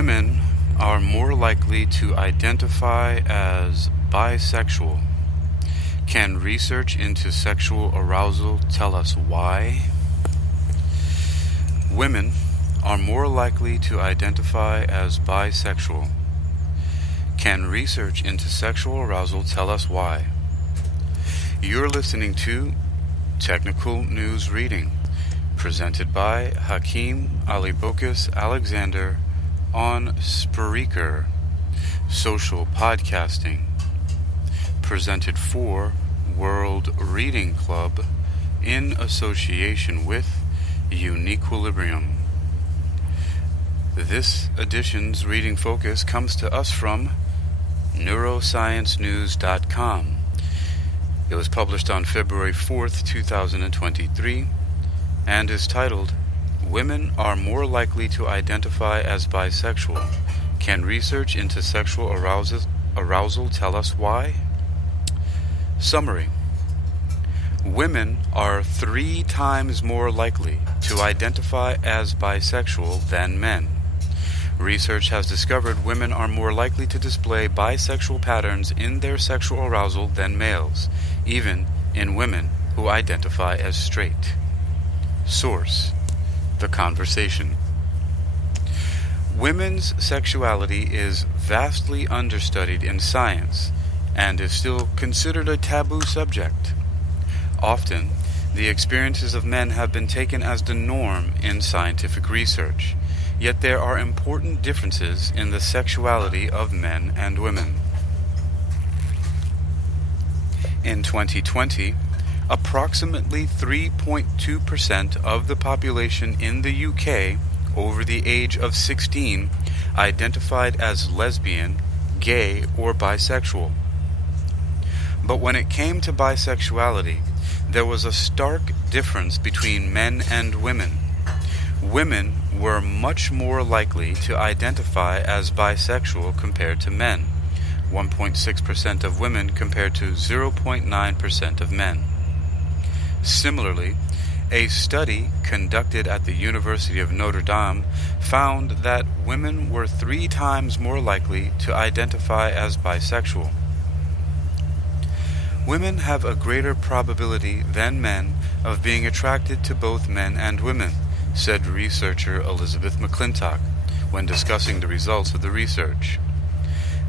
Women are more likely to identify as bisexual. Can research into sexual arousal tell us why? Women are more likely to identify as bisexual. Can research into sexual arousal tell us why? You're listening to Technical News Reading, presented by Hakeem Alibokis Alexander on Spreaker, social podcasting, presented for World Reading Club in association with Uniquilibrium. This edition's reading focus comes to us from neurosciencenews.com. It was published on February 4th, 2023, and is titled, Women are more likely to identify as bisexual. Can research into sexual arousal tell us why? Summary. Women are 3 times more likely to identify as bisexual than men. Research has discovered women are more likely to display bisexual patterns in their sexual arousal than males, even in women who identify as straight. Source: The Conversation. Women's sexuality is vastly understudied in science and is still considered a taboo subject. Often, the experiences of men have been taken as the norm in scientific research, yet there are important differences in the sexuality of men and women. In 2020, approximately 3.2% of the population in the UK over the age of 16 identified as lesbian, gay, or bisexual. But when it came to bisexuality, there was a stark difference between men and women. Women were much more likely to identify as bisexual compared to men, 1.6% of women compared to 0.9% of men. Similarly, a study conducted at the University of Notre Dame found that women were 3 times more likely to identify as bisexual. Women have a greater probability than men of being attracted to both men and women, said researcher Elizabeth McClintock when discussing the results of the research.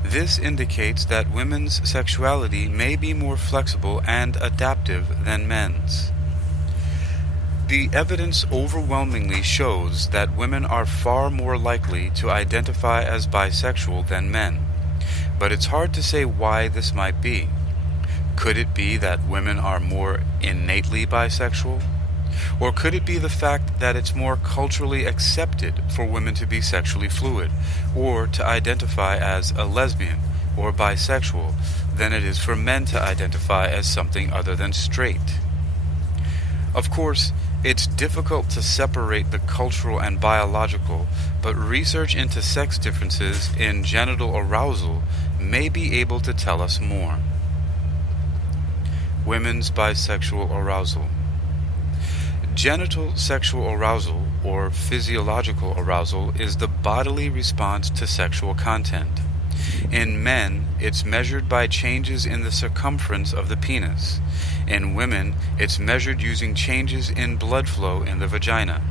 This indicates that women's sexuality may be more flexible and adaptive than men's. The evidence overwhelmingly shows that women are far more likely to identify as bisexual than men, but it's hard to say why this might be. Could it be that women are more innately bisexual? Or could it be the fact that it's more culturally accepted for women to be sexually fluid, or to identify as a lesbian or bisexual, than it is for men to identify as something other than straight? Of course, it's difficult to separate the cultural and biological, but research into sex differences in genital arousal may be able to tell us more. Women's bisexual arousal. Genital sexual arousal, or physiological arousal, is the bodily response to sexual content. In men, it's measured by changes in the circumference of the penis. In women, it's measured using changes in blood flow in the vagina.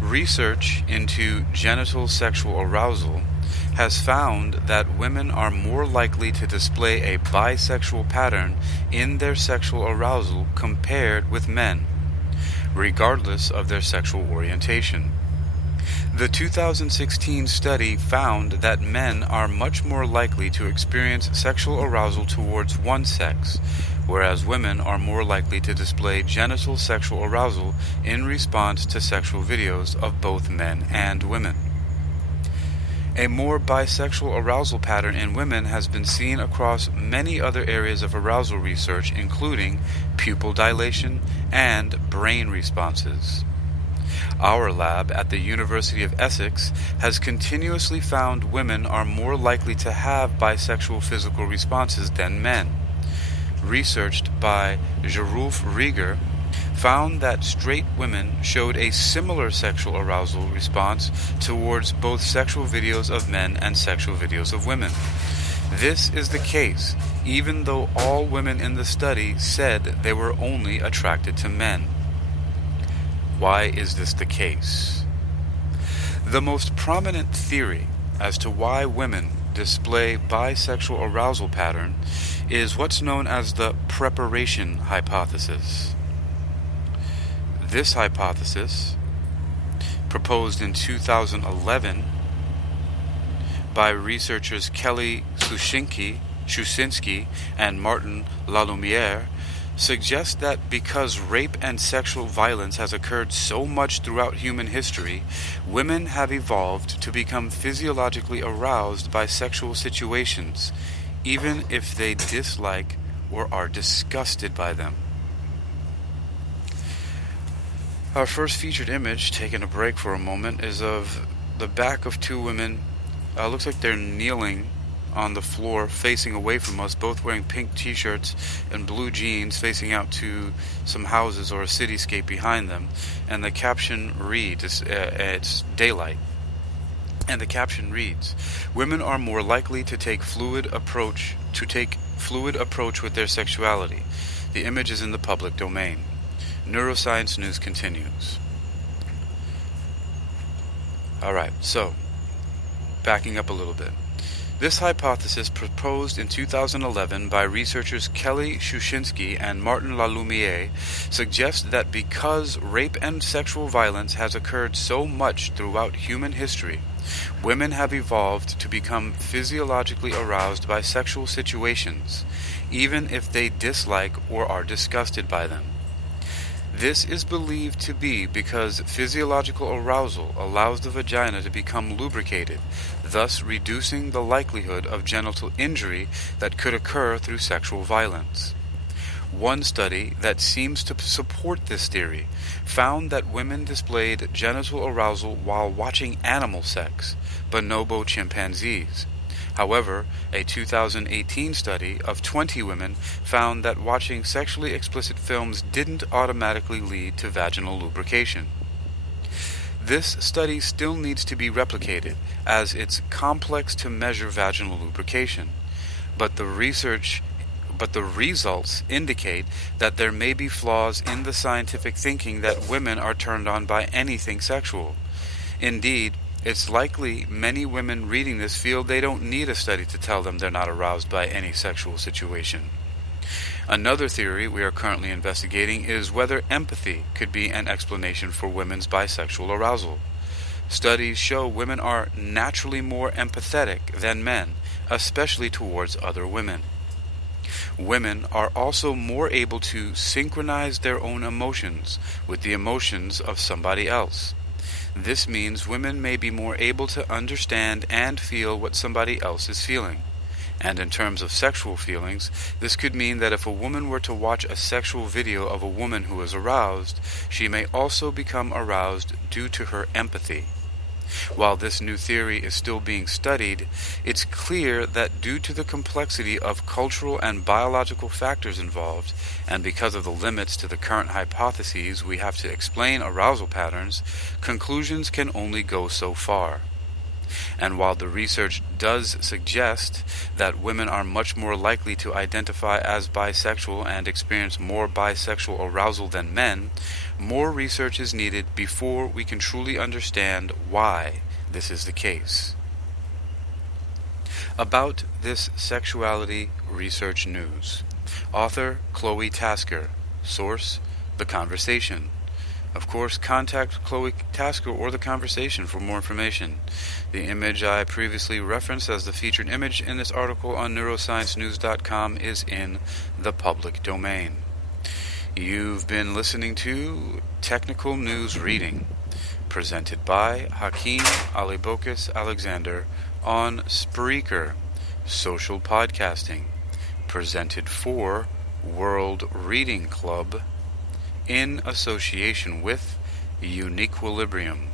Research into genital sexual arousal has found that women are more likely to display a bisexual pattern in their sexual arousal compared with men, regardless of their sexual orientation. The 2016 study found that men are much more likely to experience sexual arousal towards one sex, whereas women are more likely to display genital sexual arousal in response to sexual videos of both men and women. A more bisexual arousal pattern in women has been seen across many other areas of arousal research, including pupil dilation and brain responses. Our lab at the University of Essex has continuously found women are more likely to have bisexual physical responses than men. Researched by Gerulf Rieger found that straight women showed a similar sexual arousal response towards both sexual videos of men and sexual videos of women. This is the case, even though all women in the study said they were only attracted to men. Why is this the case? The most prominent theory as to why women display bisexual arousal pattern is what's known as the preparation hypothesis. This hypothesis, proposed in 2011 by researchers Kelly Shushinsky and Martin Lalumiere, suggests that because rape and sexual violence has occurred so much throughout human history, women have evolved to become physiologically aroused by sexual situations, even if they dislike or are disgusted by them. Our first featured image, taking a break for a moment, is of the back of two women. Looks like they're kneeling on the floor facing away from us, both wearing pink t-shirts and blue jeans, facing out to some houses or a cityscape behind them. And the caption reads, it's daylight. And the caption reads, "Women are more likely to take fluid approach with their sexuality." The image is in the public domain. Neuroscience News continues. Alright, so, backing up a little bit. This hypothesis, proposed in 2011 by researchers Kelly Shushinsky and Martin Lalumiere, suggests that because rape and sexual violence has occurred so much throughout human history, women have evolved to become physiologically aroused by sexual situations, even if they dislike or are disgusted by them. This is believed to be because physiological arousal allows the vagina to become lubricated, thus reducing the likelihood of genital injury that could occur through sexual violence. One study that seems to support this theory found that women displayed genital arousal while watching animal sex, bonobo chimpanzees. However, a 2018 study of 20 women found that watching sexually explicit films didn't automatically lead to vaginal lubrication. This study still needs to be replicated, as it's complex to measure vaginal lubrication, but the results indicate that there may be flaws in the scientific thinking that women are turned on by anything sexual. Indeed, it's likely many women reading this feel they don't need a study to tell them they're not aroused by any sexual situation. Another theory we are currently investigating is whether empathy could be an explanation for women's bisexual arousal. Studies show women are naturally more empathetic than men, especially towards other women. Women are also more able to synchronize their own emotions with the emotions of somebody else. This means women may be more able to understand and feel what somebody else is feeling. And in terms of sexual feelings, this could mean that if a woman were to watch a sexual video of a woman who is aroused, she may also become aroused due to her empathy. While this new theory is still being studied, it's clear that due to the complexity of cultural and biological factors involved, and because of the limits to the current hypotheses we have to explain arousal patterns, conclusions can only go so far. And while the research does suggest that women are much more likely to identify as bisexual and experience more bisexual arousal than men, more research is needed before we can truly understand why this is the case. About this sexuality research news. Author Chloe Tasker. Source The Conversation. Of course, contact Chloe Tasker or The Conversation for more information. The image I previously referenced as the featured image in this article on neurosciencenews.com is in the public domain. You've been listening to Technical News Reading, presented by Hakeem Alibokis Alexander on Spreaker, social podcasting, presented for World Reading Club, in association with Uniquilibrium.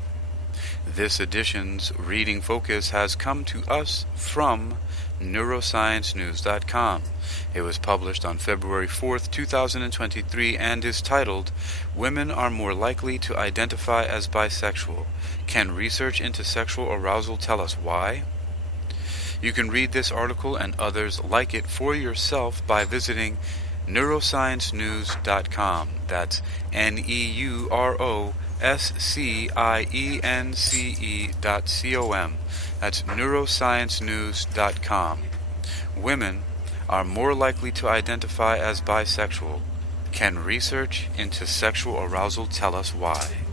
This edition's reading focus has come to us from neurosciencenews.com. It was published on February 4th, 2023, and is titled, Women Are More Likely to Identify as Bisexual. Can research into sexual arousal tell us why? You can read this article and others like it for yourself by visiting neurosciencenews.com. That's neuroscience.com. That's neurosciencenews.com. Women are more likely to identify as bisexual. Can research into sexual arousal tell us why?